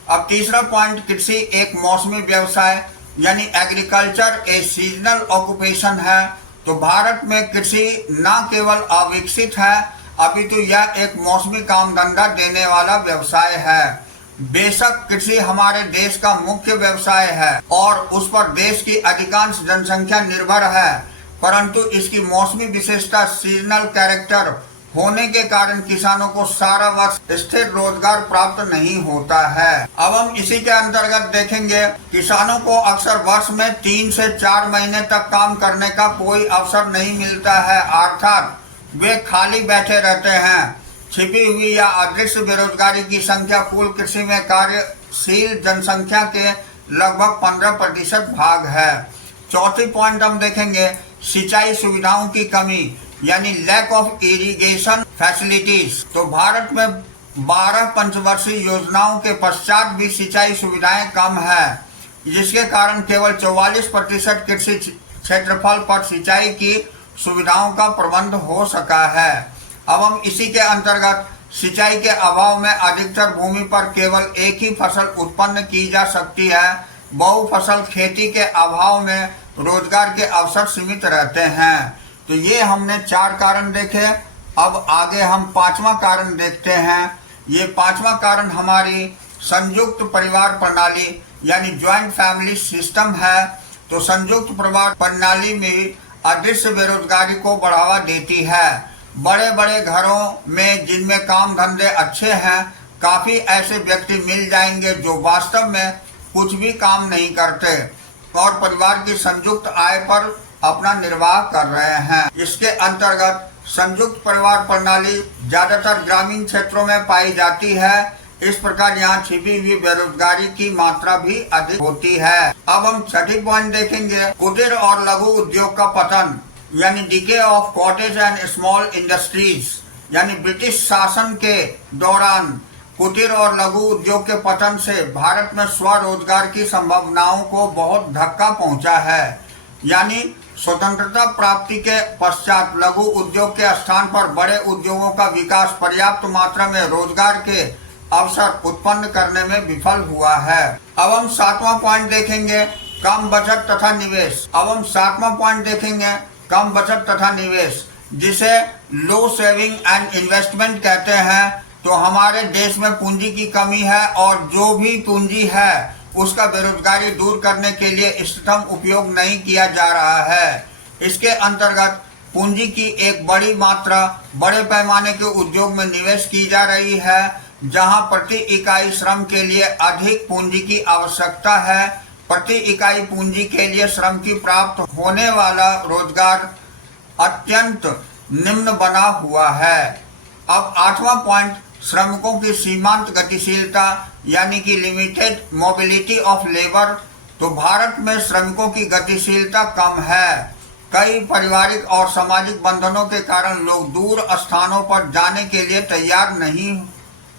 अब तीसरा पॉइंट, कृषि एक मौसमी व्यवसाय यानी एग्रीकल्चर ए सीजनल ऑक्यूपेशन है। तो भारत में कृषि न केवल अविकसित है अपितु यह एक मौसमी काम धंधा देने वाला व्यवसाय है। बेशक कृषि हमारे देश का मुख्य व्यवसाय है और उस पर देश की अधिकांश जनसंख्या निर्भर है, परंतु इसकी मौसमी विशेषता सीजनल कैरेक्टर होने के कारण किसानों को सारा वर्ष स्थिर रोजगार प्राप्त नहीं होता है। अब हम इसी के अंतर्गत देखेंगे, किसानों को अक्सर वर्ष में 3 से 4 महीने तक काम करने का कोई अवसर नहीं मिलता है, अर्थात वे खाली बैठे रहते हैं। छिपी हुई या अदृश्य बेरोजगारी की संख्या कुल कृषि में कार्यशील जनसंख्या के लगभग 15% भाग है। चौथी पॉइंट हम देखेंगे, सिंचाई सुविधाओं की कमी यानी लैक ऑफ इरिगेशन फैसिलिटीज। तो भारत में 12 पंचवर्षीय योजनाओं के पश्चात भी सिंचाई सुविधाएं कम है, जिसके कारण केवल 44% कृषि क्षेत्रफल पर सिंचाई की सुविधाओं का प्रबंध हो सका है। अब हम इसी के अंतर्गत सिंचाई के अभाव में अधिकतर भूमि पर केवल एक ही फसल उत्पन्न की जा सकती है। बहुफसल खेती के अभाव में रोजगार के अवसर सीमित रहते हैं। तो ये हमने 4 कारण देखे। अब आगे हम 5वां कारण देखते हैं। ये 5वां कारण हमारी संयुक्त परिवार प्रणाली यानी ज्वाइंट फैमिली सिस्टम है। तो संयुक्त परिवार प्रणाली में अदृश्य बेरोजगारी को बढ़ावा देती है। बड़े बड़े घरों में जिनमें काम धंधे अच्छे हैं, काफी ऐसे व्यक्ति मिल जाएंगे जो वास्तव में कुछ भी काम नहीं करते और परिवार की संयुक्त आय पर अपना निर्वाह कर रहे हैं। इसके अंतर्गत संयुक्त परिवार प्रणाली ज्यादातर ग्रामीण क्षेत्रों में पाई जाती है। इस प्रकार यहाँ छिपी हुई बेरोजगारी की मात्रा भी अधिक होती है। अब हम छठी पॉइंट देखेंगे, कुटीर और लघु उद्योग का पतन यानी decay of cottage and small industries. यानी ब्रिटिश शासन के दौरान कुटीर और लघु उद्योग के पतन से भारत में स्वरोजगार की संभावनाओं को बहुत धक्का पहुंचा है। यानी स्वतंत्रता प्राप्ति के पश्चात लघु उद्योग के स्थान पर बड़े उद्योगों का विकास पर्याप्त मात्रा में रोजगार के अवसर उत्पन्न करने में विफल हुआ है। अब हम 7वां पॉइंट देखेंगे, कम बचत तथा निवेश। अब हम 7वां पॉइंट देखेंगे, कम बचत तथा निवेश, जिसे लो सेविंग एंड इन्वेस्टमेंट कहते हैं। तो हमारे देश में पूंजी की कमी है और जो भी पूंजी है उसका बेरोजगारी दूर करने के लिए इष्टतम उपयोग नहीं किया जा रहा है। इसके अंतर्गत पूंजी की एक बड़ी मात्रा बड़े पैमाने के उद्योग में निवेश की जा रही है, जहां प्रति इकाई श्रम के लिए अधिक पूंजी की आवश्यकता है। प्रति इकाई पूंजी के लिए श्रम की प्राप्त होने वाला रोजगार अत्यंत निम्न बना हुआ है। अब 8वां पॉइंट, श्रमिकों की सीमांत गतिशीलता यानी कि लिमिटेड मोबिलिटी ऑफ लेबर। तो भारत में श्रमिकों की गतिशीलता कम है। कई पारिवारिक और सामाजिक बंधनों के कारण लोग दूर स्थानों पर जाने के लिए तैयार नहीं,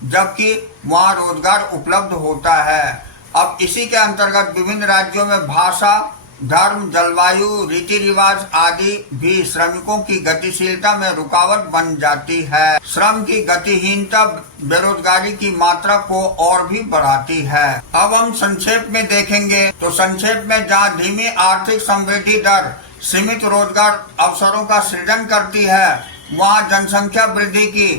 जबकि वहां रोजगार उपलब्ध होता है। अब इसी के अंतर्गत विभिन्न राज्यों में भाषा, धर्म, जलवायु, रीति रिवाज आदि भी श्रमिकों की गतिशीलता में रुकावट बन जाती है। श्रम की गतिहीनता बेरोजगारी की मात्रा को और भी बढ़ाती है। अब हम संक्षेप में देखेंगे, तो संक्षेप में जहाँ धीमी आर्थिक समृद्धि दर सीमित रोजगार अवसरों का सृजन करती है, वहाँ जनसंख्या वृद्धि की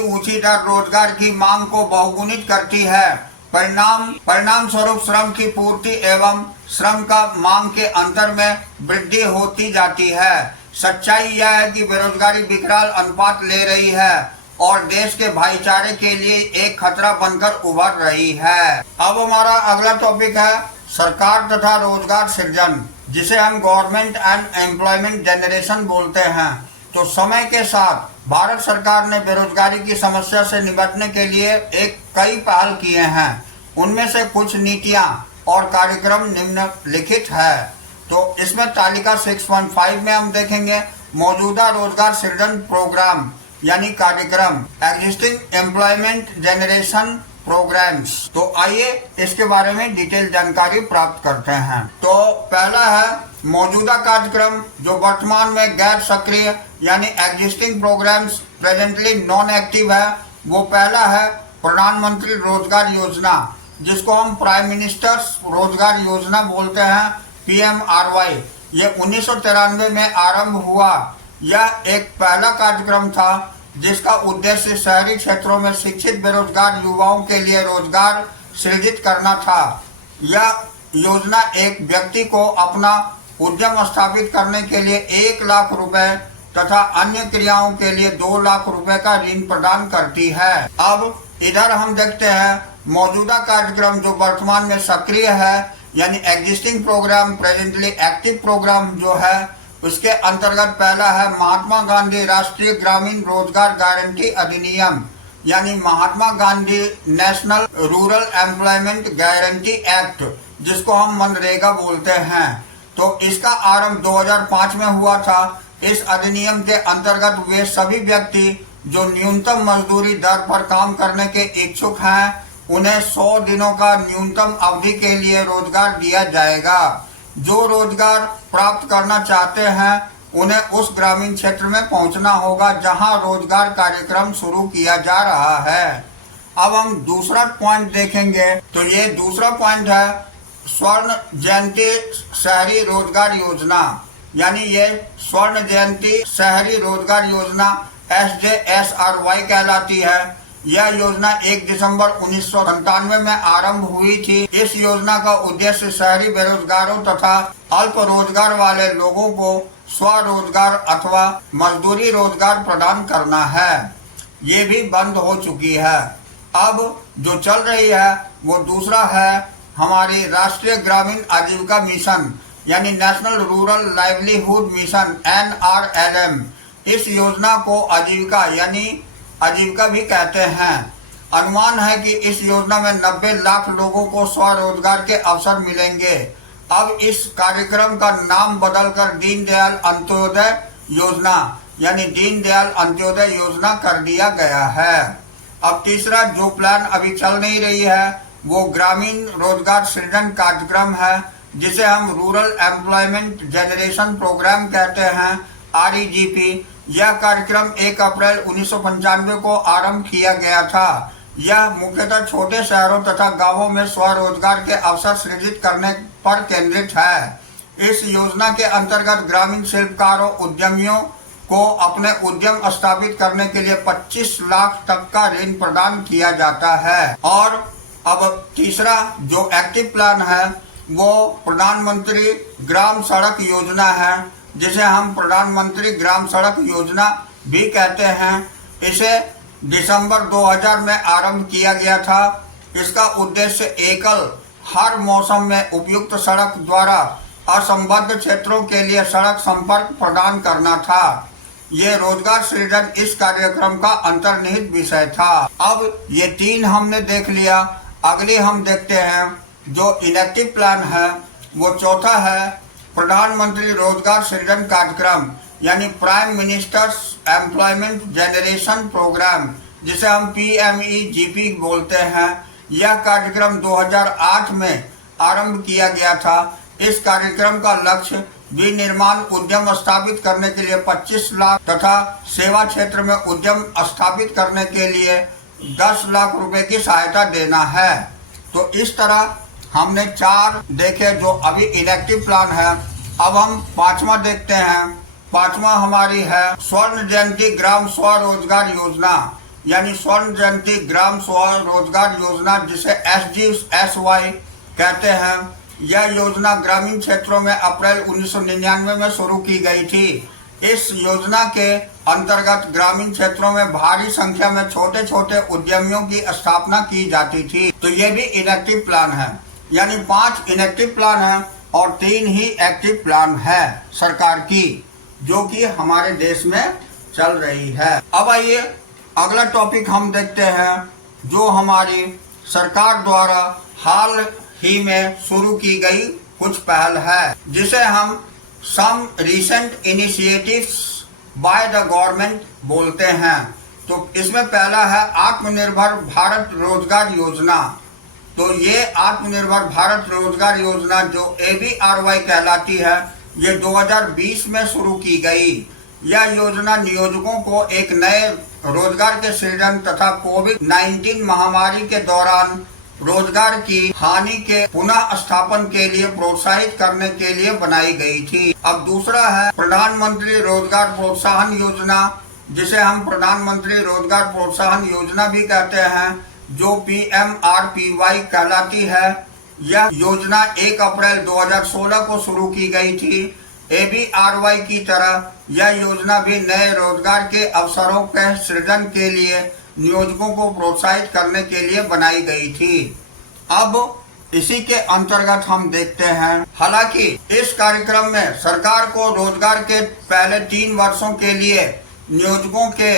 ऊंची दर रोजगार की मांग को बहुगुणित करती है। परिणाम स्वरूप श्रम की पूर्ति एवं श्रम का मांग के अंतर में वृद्धि होती जाती है। सच्चाई यह है कि बेरोजगारी विकराल अनुपात ले रही है और देश के भाईचारे के लिए एक खतरा बनकर उभर रही है। अब हमारा अगला टॉपिक है सरकार तथा रोजगार सृजन, जिसे हम गवर्नमेंट एंड एम्प्लॉयमेंट जनरेशन बोलते हैं। तो समय के साथ भारत सरकार ने बेरोजगारी की समस्या से निपटने के लिए कई पहल किए हैं। उनमें से कुछ नीतियां और कार्यक्रम निम्नलिखित है। तो इसमें तालिका 6.5 में हम देखेंगे मौजूदा रोजगार सृजन प्रोग्राम यानी कार्यक्रम, एग्जिस्टिंग एम्प्लॉयमेंट जनरेशन प्रोग्राम्स। तो आइए इसके बारे में डिटेल जानकारी प्राप्त करते हैं। तो पहला है मौजूदा कार्यक्रम जो वर्तमान में गैर सक्रिय यानी existing programs presently non active है। वो पहला है प्रधानमंत्री रोजगार योजना, जिसको हम प्राइम मिनिस्टर्स रोजगार योजना बोलते हैं, PMRY। ये 1993 में आरंभ हुआ। यह एक पहला कार्यक्रम था जिसका उद्देश्य शहरी क्षेत्रों में शिक्षित बेरोजगार युवाओं के लिए रोजगार सृजित करना था। यह योजना एक व्यक्ति को अपना उद्यम स्थापित करने के लिए 1 लाख रुपए तथा अन्य क्रियाओं के लिए 2 लाख रुपए का ऋण प्रदान करती है। अब इधर हम देखते हैं मौजूदा कार्यक्रम जो वर्तमान में सक्रिय है यानी existing program presently active program जो है, उसके अंतर्गत पहला है महात्मा गांधी राष्ट्रीय ग्रामीण रोजगार गारंटी अधिनियम यानी Mahatma Gandhi national rural employment guarantee act, जिसको हम मनरेगा बोलते हैं। तो इसका आरंभ 2005 में हुआ था। इस अधिनियम के अंतर्गत वे सभी व्यक्ति जो न्यूनतम मजदूरी दर पर काम करने के इच्छुक हैं, उन्हें 100 दिनों का न्यूनतम अवधि के लिए रोजगार दिया जाएगा। जो रोजगार प्राप्त करना चाहते हैं उन्हें उस ग्रामीण क्षेत्र में पहुंचना होगा जहां रोजगार कार्यक्रम शुरू किया जा रहा है। अब हम दूसरा पॉइंट देखेंगे। तो ये दूसरा पॉइंट है स्वर्ण जयंती शहरी रोजगार योजना, यानी ये स्वर्ण जयंती शहरी रोजगार योजना SJSRY कहलाती है। यह योजना 1 दिसंबर 1997 में आरंभ हुई थी। इस योजना का उद्देश्य शहरी बेरोजगारों तथा अल्प रोजगार वाले लोगों को स्वरोजगार अथवा मजदूरी रोजगार प्रदान करना है। ये भी बंद हो चुकी है। अब जो चल रही है वो दूसरा है हमारी राष्ट्रीय ग्रामीण आजीविका मिशन यानी national rural livelihood mission NRLM। इस योजना को आजीविका यानी आजीविका भी कहते हैं। अनुमान है कि इस योजना में 90 लाख लोगों को स्वरोजगार के अवसर मिलेंगे। अब इस कार्यक्रम का नाम बदलकर दीनदयाल अंत्योदय योजना यानी दीनदयाल अंत्योदय योजना कर दिया गया है। अब तीसरा जो प्लान अभी चल नहीं रही है वो ग्रामीण रोजगार सृजन कार्यक्रम है, जिसे हम रूरल एम्प्लॉयमेंट जनरेशन प्रोग्राम कहते हैं, REGP। यह कार्यक्रम 1 अप्रैल 1995 को आरंभ किया गया था। यह मुख्यतः छोटे शहरों तथा गांवों में स्वरोजगार के अवसर सृजित करने पर केंद्रित है। इस योजना के अंतर्गत ग्रामीण शिल्पकारों उद्यमियों को अपने उद्यम स्थापित करने के लिए 25 लाख तक का ऋण प्रदान किया जाता है। और अब तीसरा जो एक्टिव प्लान है वो प्रधानमंत्री ग्राम सड़क योजना है, जिसे हम प्रधानमंत्री ग्राम सड़क योजना भी कहते हैं। इसे दिसंबर 2000 में आरंभ किया गया था। इसका उद्देश्य एकल हर मौसम में उपयुक्त सड़क द्वारा असंबद्ध क्षेत्रों के लिए सड़क संपर्क प्रदान करना था। ये रोजगार सृजन इस कार्यक्रम का अंतर्निहित विषय था। अब ये 3 हमने देख लिया। अगली हम देखते हैं जो इनेक्टिव प्लान है वो चौथा है प्रधानमंत्री रोजगार सृजन कार्यक्रम यानी prime minister's employment generation program, जिसे हम PMEGP बोलते हैं। यह कार्यक्रम 2008 में आरंभ किया गया था। इस कार्यक्रम का लक्ष्य विनिर्माण उद्यम स्थापित करने के लिए 25 लाख तथा सेवा क्षेत्र में उद्यम स्थापित करने के लिए 10 लाख रुपए की सहायता देना है। तो इस तरह हमने 4 देखे जो अभी इनेक्टिव प्लान है। अब हम 5वां देखते हैं। 5वां हमारी है स्वर्ण जयंती ग्राम स्वरोजगार योजना यानी स्वर्ण जयंती ग्राम स्वरोजगार योजना, जिसे SGSY कहते हैं। यह योजना ग्रामीण क्षेत्रों में अप्रैल 1999 में शुरू की गई थी। इस योजना के अंतर्गत ग्रामीण क्षेत्रों में भारी संख्या में छोटे छोटे उद्यमियों की स्थापना की जाती थी। तो ये भी इनेक्टिव प्लान है, यानी 5 इनेक्टिव प्लान है और 3 ही एक्टिव प्लान है सरकार की, जो कि हमारे देश में चल रही है। अब आइए अगला टॉपिक हम देखते हैं जो हमारी सरकार द्वारा हाल ही में शुरू की गई कुछ पहल है, जिसे हम some recent initiatives by the government बोलते हैं। तो इसमें पहला है आत्मनिर्भर भारत रोजगार योजना। तो ये आत्मनिर्भर भारत रोजगार योजना जो ABRY कहलाती है, ये 2020 में शुरू की गई। यह योजना नियोजकों को एक नए रोजगार के सृजन तथा कोविड-19 महामारी के दौरान रोजगार की हानि के पुनः स्थापन के लिए प्रोत्साहित करने के लिए बनाई गई थी। अब दूसरा है प्रधानमंत्री रोजगार प्रोत्साहन योजना, जिसे हम प्रधानमंत्री रोजगार प्रोत्साहन योजना भी कहते हैं, जो PMRPY कहलाती है। यह योजना 1 अप्रैल 2016 को शुरू की गई थी। ABRY की तरह यह योजना भी नए रोजगार के अवसरों के सृजन के लिए नियोजकों को प्रोत्साहित करने के लिए बनाई गई थी। अब इसी के अंतर्गत हम देखते हैं, हालांकि इस कार्यक्रम में सरकार को रोजगार के पहले 3 वर्षों के लिए नियोजकों के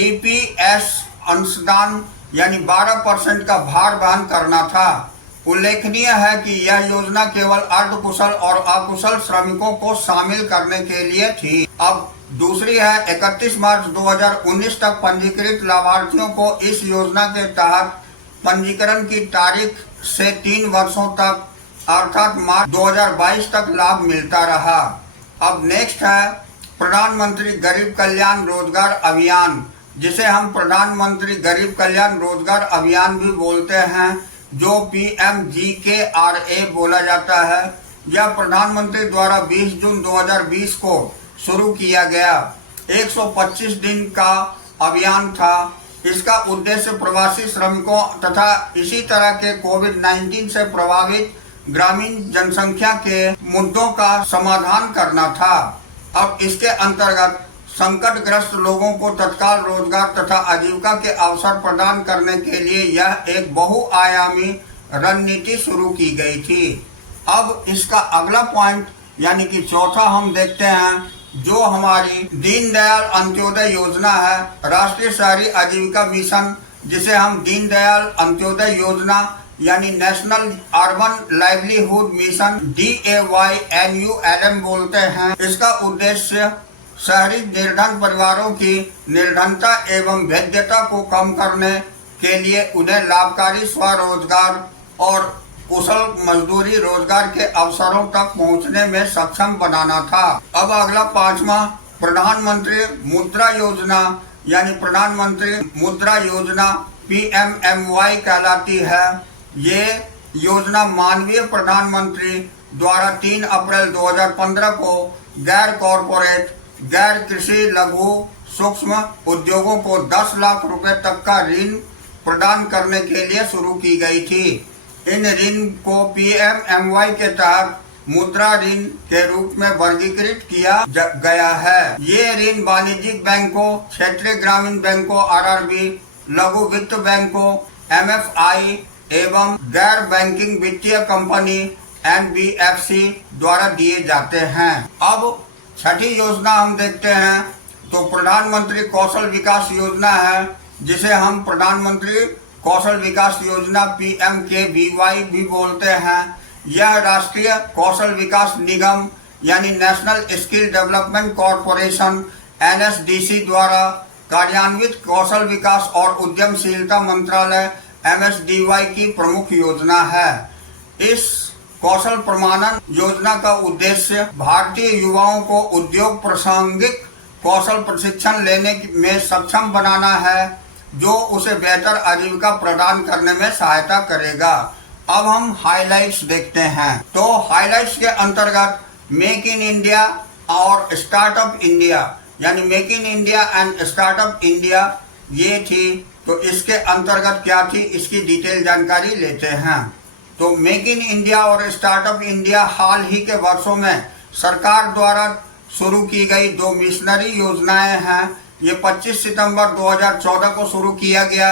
EPS अंशदान यानी 12% का भार वहन करना था। उल्लेखनीय है कि यह योजना केवल अर्धकुशल और अकुशल श्रमिकों को शामिल करने के लिए थी। अब दूसरी है 31 मार्च 2019 तक पंजीकृत लाभार्थियों को इस योजना के तहत पंजीकरण की तारीख से 3 वर्षों तक अर्थात मार्च 2022 तक लाभ मिलता रहा। अब नेक्स्ट है प्रधानमंत्री गरीब कल्याण रोजगार अभियान, जिसे हम प्रधानमंत्री गरीब कल्याण रोजगार अभियान भी बोलते हैं, जो PMGKRA बोला जाता है। यह प्रधानमंत्री द्वारा 20 जून 2020 को शुरू किया गया 125 दिन का अभियान था। इसका उद्देश्य प्रवासी श्रमिकों तथा इसी तरह के कोविड-19 से प्रभावित ग्रामीण जनसंख्या के मुद्दों का समाधान करना था। अब इसके अंतर्गत संकटग्रस्त लोगों को तत्काल रोजगार तथा आजीविका के अवसर प्रदान करने के लिए यह एक बहुआयामी रणनीति शुरू की गई थी। अब इसका अगला पॉइंट यानी कि चौथा हम देखते हैं, जो हमारी दीनदयाल अंत्योदय योजना है, राष्ट्रीय शहरी आजीविका मिशन, जिसे हम दीनदयाल अंत्योदय योजना यानी national urban livelihood mission DAYNULM बोलते हैं। इसका उद्देश्य शहरी निर्धन परिवारों की निर्धनता एवं भेद्यता को कम करने के लिए उन्हें लाभकारी स्वरोजगार और कुशल मजदूरी रोजगार के अवसरों तक पहुंचने में सक्षम बनाना था। अब अगला 5वां प्रधानमंत्री मुद्रा योजना यानी प्रधानमंत्री मुद्रा योजना PMMY कहलाती है। ये योजना माननीय प्रधानमंत्री द्वारा 3 अप्रैल 2015 को गैर कॉरपोरेट गैर कृषि लघु सूक्ष्म उद्योगों को 10 लाख रुपए तक का ऋण प्रदान करने के लिए शुरू की गई थी। इन ऋण को PMMY के तहत मुद्रा ऋण के रूप में वर्गीकृत किया गया है। ये ऋण वाणिज्यिक बैंकों, क्षेत्रीय ग्रामीण बैंकों RRB, लघु वित्त बैंकों MFI एवं गैर बैंकिंग वित्तीय कंपनी NBFC द्वारा दिए जाते हैं। अब छठी योजना हम देखते हैं, तो प्रधानमंत्री कौशल विकास योजना है, जिसे हम प्रधानमंत्री कौशल विकास योजना PMKVY भी बोलते हैं। यह राष्ट्रीय कौशल विकास निगम यानी national skill development corporation NSDC द्वारा कार्यान्वित कौशल विकास और उद्यमशीलता मंत्रालय MSDY की प्रमुख योजना है। इस कौशल प्रमाणन योजना का उद्देश्य भारतीय युवाओं को उद्योग प्रासंगिक कौशल प्रशिक्षण लेने में सक्षम बनाना है, जो उसे बेहतर आजीविका प्रदान करने में सहायता करेगा। अब हम हाइलाइट्स देखते हैं। तो हाइलाइट्स के अंतर्गत मेक इन इंडिया और स्टार्टअप इंडिया यानी make in India and startup India ये थी। तो इसके अंतर्गत क्या थी, इसकी डिटेल जानकारी लेते हैं। तो मेक इन इंडिया और स्टार्टअप इंडिया हाल ही के वर्षों में सरकार द्वारा शुरू की गई 2 मिशनरी योजनाएं हैं। ये 25 सितंबर 2014 को शुरू किया गया।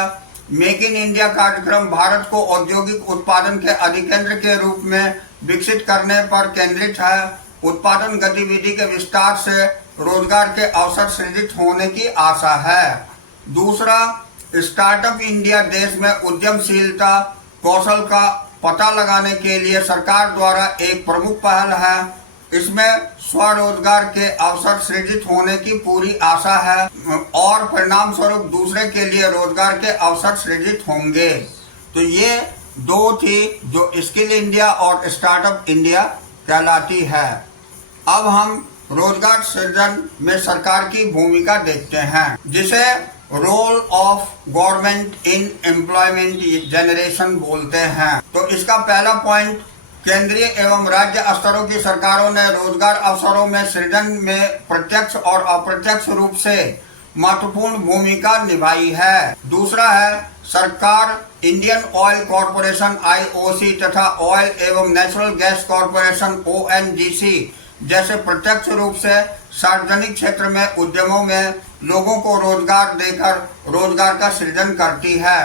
मेक इन इंडिया कार्यक्रम भारत को औद्योगिक उत्पादन के अधिकेंद्र के रूप में विकसित करने पर केंद्रित है। उत्पादन गतिविधि के विस्तार से रोजगार के अवसर सृजित होने की आशा है। दूसरा, स्टार्टअप इंडिया देश में उद्यमशीलता कौशल का पता लगाने के लिए सरकार द्वारा एक प्रमुख पहल है। इसमें स्वरोजगार के अवसर सृजित होने की पूरी आशा है और परिणाम स्वरूप दूसरे के लिए रोजगार के अवसर सृजित होंगे। तो ये दो थी जो स्किल इंडिया और स्टार्टअप इंडिया कहलाती है। अब हम रोजगार सृजन में सरकार की भूमिका देखते हैं, जिसे role of government in employment generation बोलते हैं। तो इसका पहला पॉइंट, केंद्रीय एवं राज्य स्तरों की सरकारों ने रोजगार अवसरों में सृजन में प्रत्यक्ष और अप्रत्यक्ष रूप से महत्वपूर्ण भूमिका निभाई है। दूसरा है, सरकार इंडियन ऑयल कॉरपोरेशन IOC तथा ऑयल एवं नेचुरल गैस कॉरपोरेशन ONGC जैसे प्रत्यक्ष रूप से सार्वजनिक क्षेत्र में उद्यमों में लोगों को रोजगार देकर रोजगार का सृजन करती है।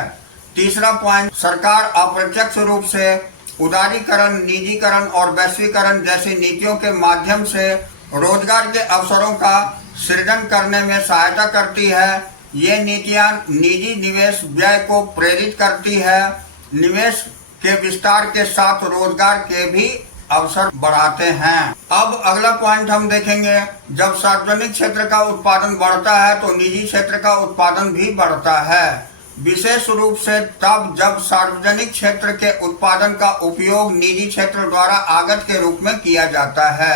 तीसरा पॉइंट, सरकार अप्रत्यक्ष रूप से उदारीकरण, निजीकरण और वैश्वीकरण जैसी नीतियों के माध्यम से रोजगार के अवसरों का सृजन करने में सहायता करती है। ये नीतियां निजी निवेश व्यय को प्रेरित करती है, निवेश के विस्तार के साथ रोजगार के भी अवसर बढ़ाते हैं। अब अगला पॉइंट हम देखेंगे, जब सार्वजनिक क्षेत्र का उत्पादन बढ़ता है तो निजी क्षेत्र का उत्पादन भी बढ़ता है, विशेष रूप से तब जब सार्वजनिक क्षेत्र के उत्पादन का उपयोग निजी क्षेत्र द्वारा आगत के रूप में किया जाता है।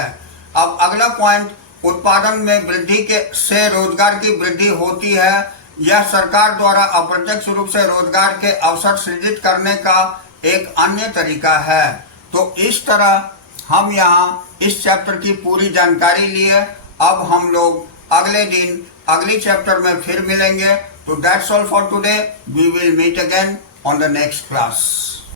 अब अगला पॉइंट, उत्पादन में वृद्धि से रोजगार की वृद्धि होती है। यह सरकार द्वारा अप्रत्यक्ष रूप से रोजगार के अवसर सृजित करने का एक अन्य तरीका है। तो इस तरह हम यहाँ इस चैप्टर की पूरी जानकारी लिए। अब हम लोग अगले दिन अगली चैप्टर में फिर मिलेंगे। तो that's all for today. We will meet again on the next class.